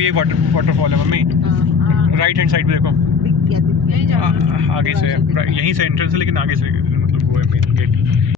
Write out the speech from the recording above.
ये वाटरफॉल है mummy, right hand side पे देखो, दिख गया आगे से यहीं से एंट्रेंस है, लेकिन आगे से मतलब वो है मेन गेट।